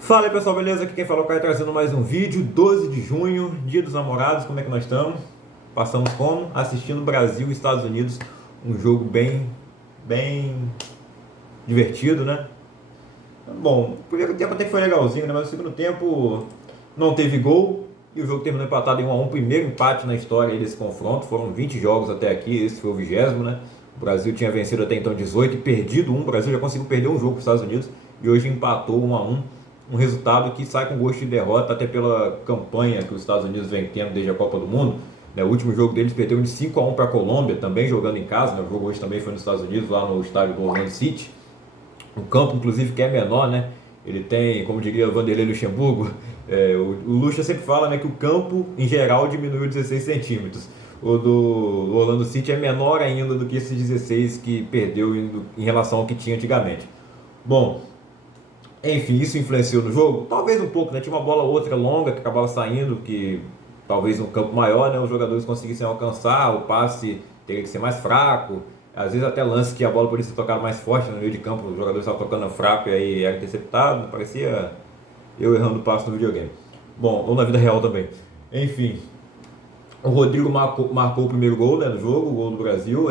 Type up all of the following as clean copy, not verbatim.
Fala aí pessoal, beleza? Aqui quem fala é o Caio trazendo mais um vídeo, 12 de junho, Dia dos Namorados, como é que nós estamos? Passamos como? Assistindo Brasil e Estados Unidos, um jogo bem divertido, né? Bom, o primeiro tempo até que foi legalzinho, né? Mas o segundo tempo não teve gol e o jogo terminou empatado em 1 a 1, primeiro empate na história aí desse confronto, foram 20 jogos até aqui, esse foi o 20º, né? O Brasil tinha vencido até então 18 e perdido um, o Brasil já conseguiu perder um jogo para os Estados Unidos e hoje empatou 1 a 1, um resultado que sai com gosto de derrota até pela campanha que os Estados Unidos vem tendo desde a Copa do Mundo. Né? O último jogo deles perdeu de 5 a 1 para a Colômbia, também jogando em casa, né? O jogo hoje também foi nos Estados Unidos, lá no estádio do Orlando City. Um campo, inclusive, que é menor, né? Ele tem, como diria o Vanderlei Luxemburgo, o Lucha sempre fala, né, que o campo, em geral, diminuiu 16 centímetros. O do Orlando City é menor ainda do que esses 16 que perdeu em relação ao que tinha antigamente. Bom, enfim, isso influenciou no jogo? Talvez um pouco, né? Tinha uma bola ou outra longa que acabava saindo, que talvez no campo maior, né, os jogadores conseguissem alcançar, o passe teria que ser mais fraco. Às vezes até lance que a bola poderia ser tocada mais forte no meio de campo, os jogadores estavam tocando fraco e aí era interceptado, parecia eu errando o passe no videogame. Bom, ou na vida real também. Enfim, o Rodrigo marcou o primeiro gol, né, no jogo, o gol do Brasil.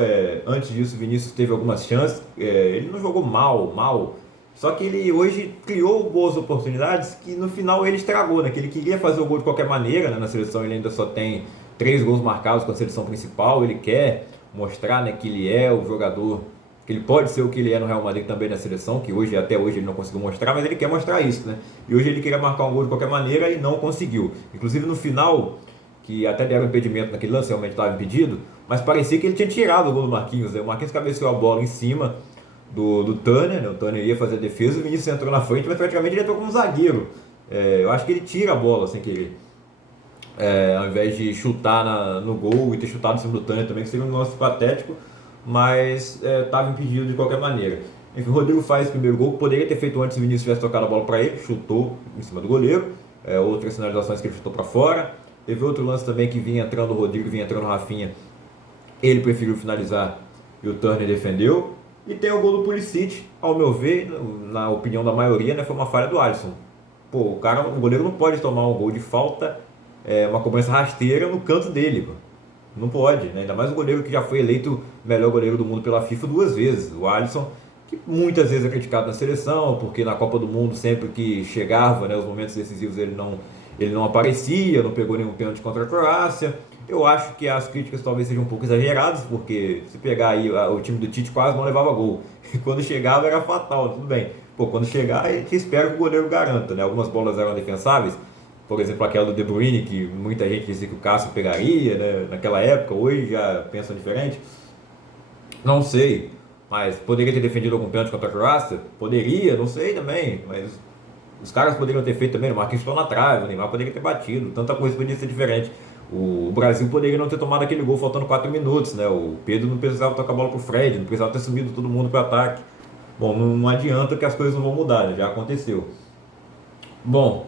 Antes disso, o Vinícius teve algumas chances. Ele não jogou mal. Só que ele hoje criou boas oportunidades que no final ele estragou, né? Que ele queria fazer o gol de qualquer maneira, né? Na seleção ele ainda só tem 3 gols marcados com a seleção principal. Ele quer mostrar, né, que ele é o jogador, que ele pode ser o que ele é no Real Madrid também na seleção, que hoje até hoje ele não conseguiu mostrar, mas ele quer mostrar isso, né? E hoje ele queria marcar um gol de qualquer maneira e não conseguiu. Inclusive no final, que até deram impedimento naquele lance, realmente estava impedido, mas parecia que ele tinha tirado o gol do Marquinhos, né? O Marquinhos cabeceou a bola em cima do Turner, né? O Turner ia fazer a defesa, o Vinícius entrou na frente, mas praticamente ele entrou como zagueiro. Eu acho que ele tira a bola sem querer. Ao invés de chutar no gol e ter chutado em cima do Turner também, que seria um lance patético, mas estava impedido de qualquer maneira. Enfim, o Rodrigo faz o primeiro gol, poderia ter feito antes se o Vinícius tivesse tocado a bola para ele, chutou em cima do goleiro. Outras sinalizações que ele chutou para fora. Teve outro lance também que vinha entrando o Rodrigo, vinha entrando o Rafinha, ele preferiu finalizar e o Turner defendeu. E tem o gol do Pulisic, ao meu ver, na opinião da maioria, né, foi uma falha do Alisson. Pô, o goleiro não pode tomar um gol de falta, uma cobrança rasteira no canto dele, pô. Não pode, né? Ainda mais um goleiro que já foi eleito melhor goleiro do mundo pela FIFA 2 vezes. O Alisson, que muitas vezes é criticado na seleção, porque na Copa do Mundo, sempre que chegava, né, os momentos decisivos, ele não aparecia, não pegou nenhum pênalti contra a Croácia. Eu acho que as críticas talvez sejam um pouco exageradas, porque se pegar aí o time do Tite quase não levava gol. E quando chegava era fatal, tudo bem. Pô, quando chegar a gente espera que o goleiro garanta, né? Algumas bolas eram defensáveis, por exemplo aquela do De Bruyne, que muita gente dizia que o Cássio pegaria, né, naquela época, hoje já pensam diferente. Não sei, mas poderia ter defendido algum pênalti contra a Croácia? Poderia, não sei também, mas os caras poderiam ter feito também, o Marquinhos ficou na trave, o Neymar poderia ter batido, tanta coisa poderia ser diferente. O Brasil poderia não ter tomado aquele gol faltando 4 minutos, né? O Pedro não precisava tocar a bola pro Fred, não precisava ter sumido todo mundo para ataque. Bom, não adianta que as coisas não vão mudar, né? Já aconteceu. Bom,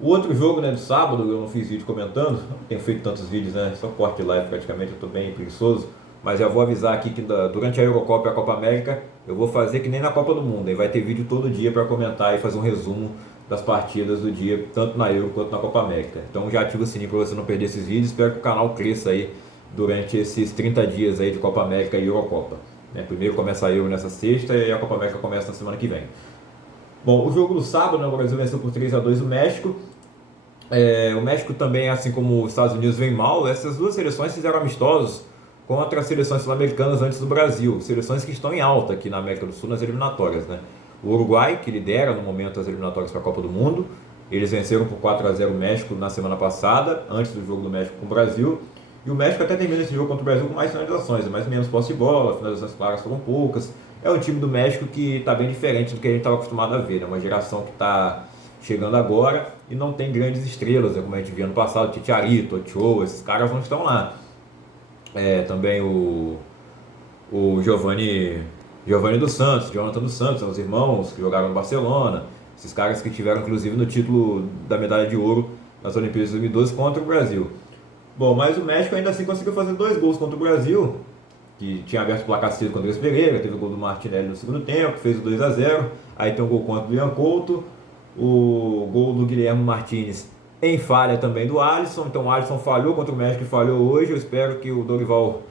o outro jogo, né, de sábado, eu não fiz vídeo comentando, não tenho feito tantos vídeos, né? Só corte de live praticamente, eu tô bem preguiçoso. Mas já vou avisar aqui que durante a Eurocopa e a Copa América eu vou fazer que nem na Copa do Mundo. Aí vai ter vídeo todo dia para comentar e fazer um resumo das partidas do dia, tanto na Euro quanto na Copa América. Então já ativa o sininho para você não perder esses vídeos. Espero que o canal cresça aí durante esses 30 dias aí de Copa América e Eurocopa. Primeiro começa a Euro nessa sexta e a Copa América começa na semana que vem. Bom, o jogo do sábado, né, o Brasil venceu por 3 a 2 o México. O México também, assim como os Estados Unidos, vem mal. Essas duas seleções fizeram amistosos contra as seleções sul-americanas antes do Brasil. Seleções que estão em alta aqui na América do Sul nas eliminatórias, né? O Uruguai, que lidera no momento as eliminatórias para a Copa do Mundo. Eles venceram por 4 a 0 o México na semana passada, antes do jogo do México com o Brasil. E o México até termina esse jogo contra o Brasil com mais finalizações, mais ou menos posse de bola, finalizações claras foram poucas. É um time do México que está bem diferente do que a gente estava acostumado a ver, né? Uma geração que está chegando agora e não tem grandes estrelas, né? Como a gente viu ano passado, Chicharito, Ochoa, esses caras não estão lá. Também o Giovanni dos Santos, Jonathan dos Santos, são os irmãos que jogaram no Barcelona, esses caras que tiveram inclusive no título da medalha de ouro nas Olimpíadas de 2012 contra o Brasil. Bom, mas o México ainda assim conseguiu fazer 2 gols contra o Brasil, que tinha aberto o placar cedo com o Andrés Pereira, teve o gol do Martinelli no segundo tempo, fez o 2 a 0, aí tem o gol contra o Ian Couto, o gol do Guilherme Martins em falha também do Alisson. Então o Alisson falhou contra o México e falhou hoje. Eu espero que o Dorival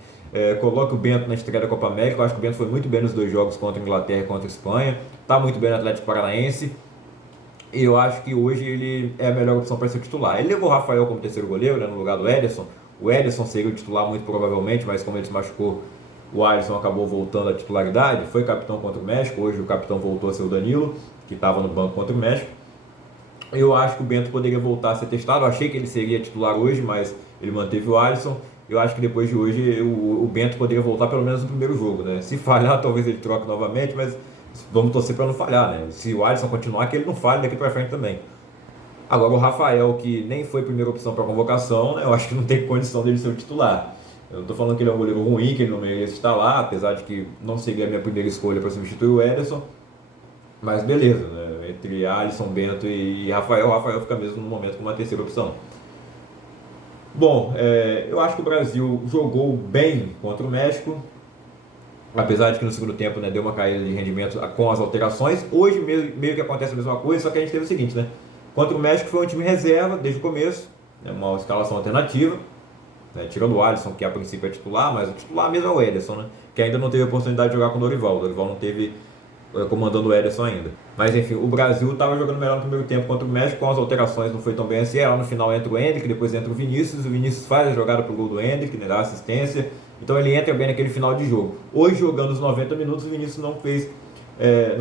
coloque o Bento na estreia da Copa América. Eu acho que o Bento foi muito bem nos dois jogos contra a Inglaterra e contra a Espanha. Está muito bem no Atlético Paranaense. E eu acho que hoje ele é a melhor opção para ser titular. Ele levou o Rafael como terceiro goleiro, né, no lugar do Ederson. O Ederson seria o titular muito provavelmente, mas como ele se machucou, o Alisson acabou voltando à titularidade. Foi capitão contra o México. Hoje o capitão voltou a ser o Danilo, que estava no banco contra o México. Eu acho que o Bento poderia voltar a ser testado. Eu achei que ele seria titular hoje, mas ele manteve o Alisson. Eu acho que depois de hoje o Bento poderia voltar pelo menos no primeiro jogo, né? Se falhar, talvez ele troque novamente, mas vamos torcer para não falhar, né? Se o Alisson continuar, que ele não falhe daqui para frente também. Agora o Rafael, que nem foi primeira opção para convocação, né? Eu acho que não tem condição dele ser o titular. Eu não estou falando que ele é um goleiro ruim, que ele não merece estar lá, apesar de que não seria a minha primeira escolha para substituir o Ederson. Mas beleza, né? Entre Alisson, Bento e Rafael, o Rafael fica mesmo no momento como a terceira opção. Bom, eu acho que o Brasil jogou bem contra o México, apesar de que no segundo tempo, né, deu uma caída de rendimento com as alterações. Hoje meio que acontece a mesma coisa, só que a gente teve o seguinte, né? Contra o México foi um time reserva desde o começo, né, uma escalação alternativa, né, tirando o Alisson, que a princípio é titular, mas o titular mesmo é o Ederson, né, que ainda não teve a oportunidade de jogar com o Dorival. O Dorival não teve comandando o Ederson ainda. Mas enfim, o Brasil estava jogando melhor no primeiro tempo contra o México, com as alterações não foi tão bem assim. Lá no final entra o Endrick, depois entra o Vinícius faz a jogada pro gol do Endrick, né, dá assistência. Então ele entra bem naquele final de jogo. Hoje, jogando os 90 minutos, o Vinícius não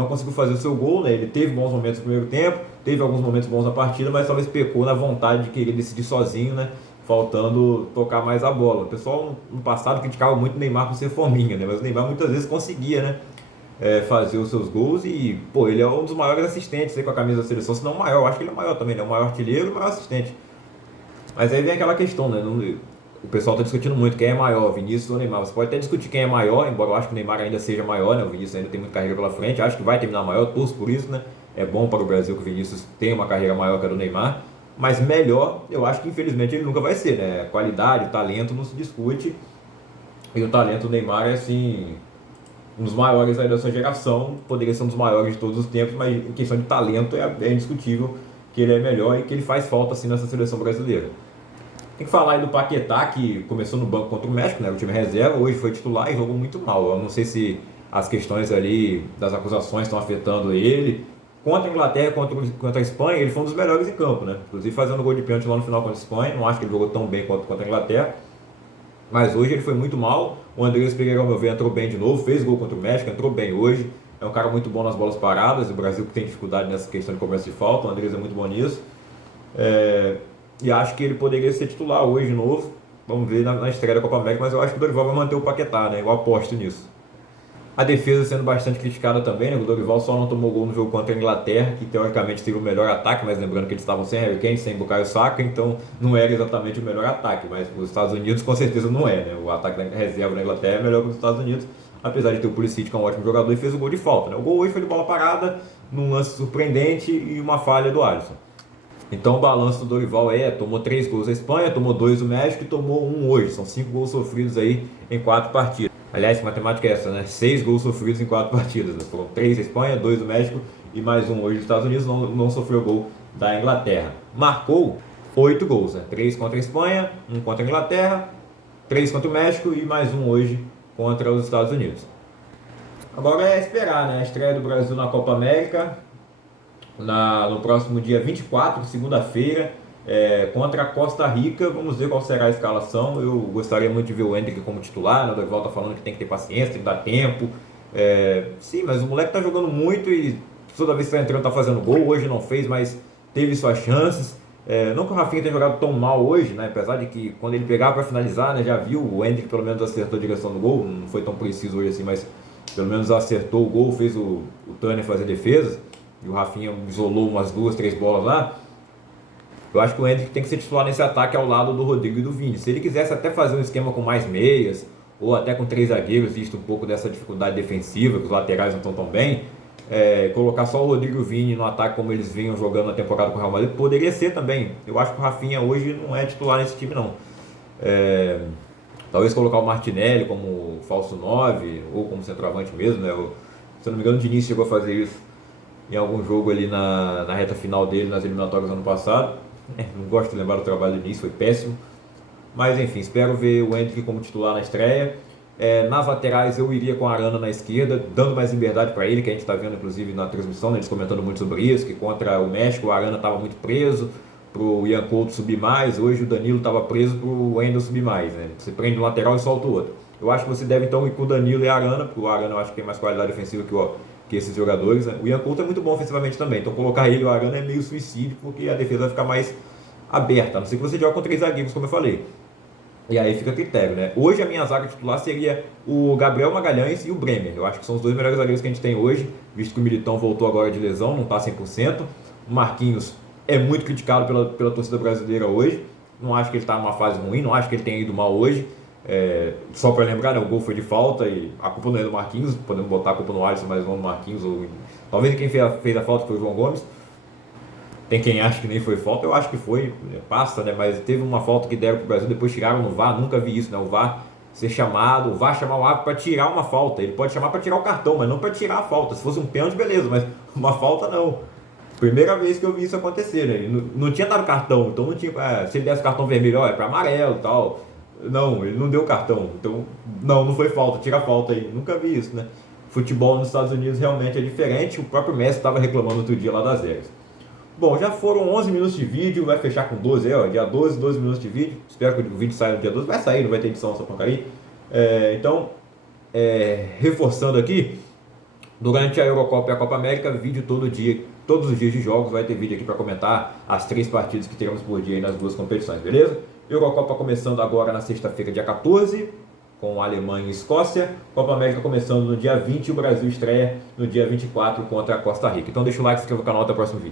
conseguiu fazer o seu gol, né? Ele teve bons momentos no primeiro tempo, teve alguns momentos bons na partida, mas talvez pecou na vontade de querer decidir sozinho, né? Faltando tocar mais a bola. O pessoal no passado criticava muito o Neymar por ser fominha, né? Mas o Neymar muitas vezes conseguia, né, fazer os seus gols e, pô, ele é um dos maiores assistentes aí com a camisa da seleção, se não o maior. Eu acho que ele é o maior também, né? O maior artilheiro e o maior assistente. Mas aí vem aquela questão, né? O pessoal está discutindo muito quem é maior, Vinícius ou Neymar. Você pode até discutir quem é maior, embora eu acho que o Neymar ainda seja maior, né? O Vinícius ainda tem muita carreira pela frente. Acho que vai terminar maior, torço por isso, né? É bom para o Brasil que o Vinícius tenha uma carreira maior que a do Neymar. Mas melhor, eu acho que infelizmente ele nunca vai ser, né? Qualidade, talento não se discute. E o talento do Neymar é assim, um dos maiores aí da sua geração. Poderia ser um dos maiores de todos os tempos, mas em questão de talento é indiscutível que ele é melhor e que ele faz falta assim nessa seleção brasileira. Tem que falar aí do Paquetá, que começou no banco contra o México, né, o time reserva, hoje foi titular e jogou muito mal. Eu não sei se as questões ali das acusações estão afetando ele. Contra a Inglaterra, contra a Espanha, ele foi um dos melhores em campo, né? Inclusive fazendo gol de pênalti lá no final contra a Espanha. Não acho que ele jogou tão bem quanto contra a Inglaterra. Mas hoje ele foi muito mal. O Andrés Pereira, ao meu ver, entrou bem de novo, fez gol contra o México, entrou bem hoje. É um cara muito bom nas bolas paradas. O Brasil que tem dificuldade nessa questão de cobrança de falta. O Andrés é muito bom nisso. E acho que ele poderia ser titular hoje de novo. Vamos ver na estreia da Copa América, mas eu acho que o Dorival vai manter o Paquetá, né? Eu aposto nisso. A defesa sendo bastante criticada também, né? O Dorival só não tomou gol no jogo contra a Inglaterra, que teoricamente teve o melhor ataque, mas lembrando que eles estavam sem Harry Kane, sem Bukayo Saka, então não era exatamente o melhor ataque, mas os Estados Unidos com certeza não é, né? O ataque da reserva na Inglaterra é melhor que os Estados Unidos, apesar de ter o Pulisic, que é um ótimo jogador, e fez o gol de falta, né? O gol hoje foi de bola parada, num lance surpreendente e uma falha do Alisson. Então o balanço do Dorival tomou 3 gols a Espanha, tomou 2 o México e tomou 1 hoje. São 5 gols sofridos aí em 4 partidas. Aliás, que matemática é essa, né? 6 gols sofridos em 4 partidas. Né? Foram 3 a Espanha, 2 o México e mais 1 hoje dos Estados Unidos. Não sofreu gol da Inglaterra. Marcou 8 gols, né? 3 contra a Espanha, 1 contra a Inglaterra, 3 contra o México e mais 1 hoje contra os Estados Unidos. Agora é esperar, né? A estreia do Brasil na Copa América. No próximo dia 24, segunda-feira, contra a Costa Rica. Vamos ver qual será a escalação. Eu gostaria muito de ver o Endrick como titular, né? O Dorival tá falando que tem que ter paciência, tem que dar tempo. Sim, mas o moleque tá jogando muito e toda vez que tá entrando tá fazendo gol. Hoje não fez, mas teve suas chances. Não que o Rafinha tenha jogado tão mal hoje, né? Apesar de que quando ele pegava para finalizar, né, já viu, o Endrick pelo menos acertou a direção do gol. Não foi tão preciso hoje assim, mas pelo menos acertou o gol, fez o Turner fazer defesas. E o Rafinha isolou umas 2, 3 bolas lá. Eu acho que o Endrick tem que ser titular nesse ataque ao lado do Rodrigo e do Vini. Se ele quisesse até fazer um esquema com mais meias, ou até com 3 zagueiros, visto um pouco dessa dificuldade defensiva, que os laterais não estão tão bem, colocar só o Rodrigo e o Vini no ataque como eles vinham jogando na temporada com o Real Madrid, poderia ser também. Eu acho que o Rafinha hoje não é titular nesse time não. Talvez colocar o Martinelli como falso 9, ou como centroavante mesmo, né? Se eu não me engano o Diniz chegou a fazer isso. em algum jogo ali na reta final dele, nas eliminatórias do ano passado. Não gosto de lembrar do trabalho do início, foi péssimo. Mas enfim, espero ver o Endrick como titular na estreia. Nas laterais eu iria com a Arana na esquerda, dando mais liberdade para ele, que a gente está vendo inclusive na transmissão, né, eles comentando muito sobre isso, que contra o México o Arana estava muito preso para o Ian Couto subir mais, hoje o Danilo estava preso para o Wendel subir mais. Né? Você prende um lateral e solta o outro. Eu acho que você deve então ir com o Danilo e a Arana, porque o Arana eu acho que tem mais qualidade ofensiva que esses jogadores. Né? O Ian Couto é muito bom ofensivamente também, então colocar ele e o Arana é meio suicídio, porque a defesa vai ficar mais aberta, a não ser que você jogue com 3 zagueiros, como eu falei. E aí fica a critério, né? Hoje a minha zaga titular seria o Gabriel Magalhães e o Bremer. Eu acho que são os 2 melhores zagueiros que a gente tem hoje, visto que o Militão voltou agora de lesão, não está 100%. O Marquinhos é muito criticado pela torcida brasileira hoje. Não acho que ele está numa fase ruim, não acho que ele tenha ido mal hoje. Só para lembrar, né, o gol foi de falta e a culpa não é do Marquinhos, podemos botar a culpa no Alisson, mas não no Marquinhos. Talvez quem fez a falta foi o João Gomes. Tem quem acha que nem foi falta, eu acho que foi, passa, né? Mas teve uma falta que deram pro Brasil, depois tiraram no VAR, nunca vi isso, né? O VAR ser chamado, o VAR chamar o árbitro para tirar uma falta. Ele pode chamar para tirar o cartão, mas não para tirar a falta. Se fosse um pênalti, beleza, mas uma falta não. Primeira vez que eu vi isso acontecer, né? Ele não tinha dado cartão, então não tinha. Se ele desse cartão vermelho, ó, é para amarelo e tal. Não, ele não deu cartão, então não foi falta, tira a falta aí. Nunca vi isso, né? Futebol nos Estados Unidos realmente é diferente. O próprio Messi estava reclamando outro dia lá das regras. Bom, já foram 11 minutos de vídeo, vai fechar com 12 aí, ó, dia 12 minutos de vídeo. Espero que o vídeo saia no dia 12, vai sair, não vai ter edição essa porcaria. Então, reforçando aqui, durante a Eurocopa e a Copa América, vídeo todo dia, todos os dias de jogos, vai ter vídeo aqui para comentar as 3 partidas que teremos por dia aí nas 2 competições, beleza? Eurocopa começando agora na sexta-feira, dia 14, com Alemanha e Escócia. Copa América começando no dia 20 e o Brasil estreia no dia 24 contra a Costa Rica. Então deixa o like, se inscreva no canal, até o próximo vídeo.